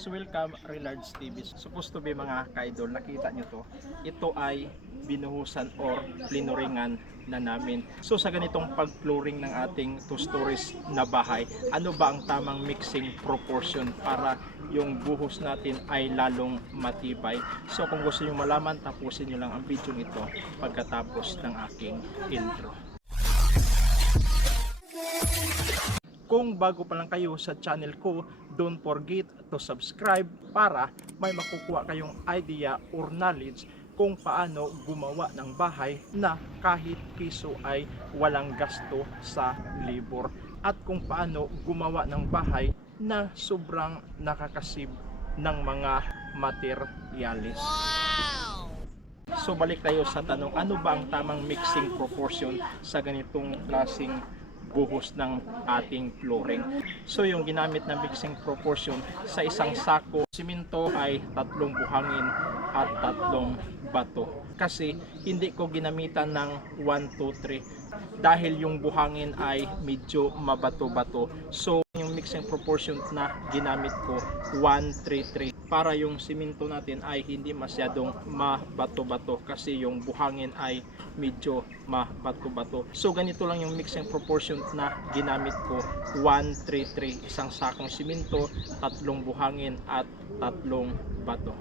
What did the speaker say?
So welcome Relards TV. Supposed to be mga kaidol, nakita nyo to. Ito ay binuhusan or plinuringan na namin. So sa ganitong pag-flooring ng ating two stories na bahay, ano ba ang tamang mixing proportion para yung buhos natin ay lalong matibay? So kung gusto nyo malaman, tapusin nyo lang ang video ito pagkatapos ng aking intro. Kung bago pa lang kayo sa channel ko, don't forget to subscribe para may makukuha kayong idea or knowledge kung paano gumawa ng bahay na kahit piso ay walang gasto sa labor at kung paano gumawa ng bahay na sobrang nakakasib ng mga materyales. So balik tayo sa tanong, ano ba ang tamang mixing proportion sa ganitong klaseng buhos ng ating flooring. So yung ginamit na mixing proportion sa isang sako simento ay tatlong buhangin at tatlong bato. Kasi hindi ko ginamitan ng 1, 2, 3 dahil yung buhangin ay medyo mabato-bato. So yung mixing proportion na ginamit ko 1, 3, 3 para yung simento natin ay hindi masyadong mabato-bato kasi yung buhangin ay medyo mabato-bato. So ganito lang yung mixing proportion na ginamit ko 1, 3, 3 isang sakong simento, tatlong buhangin at tatlong bato.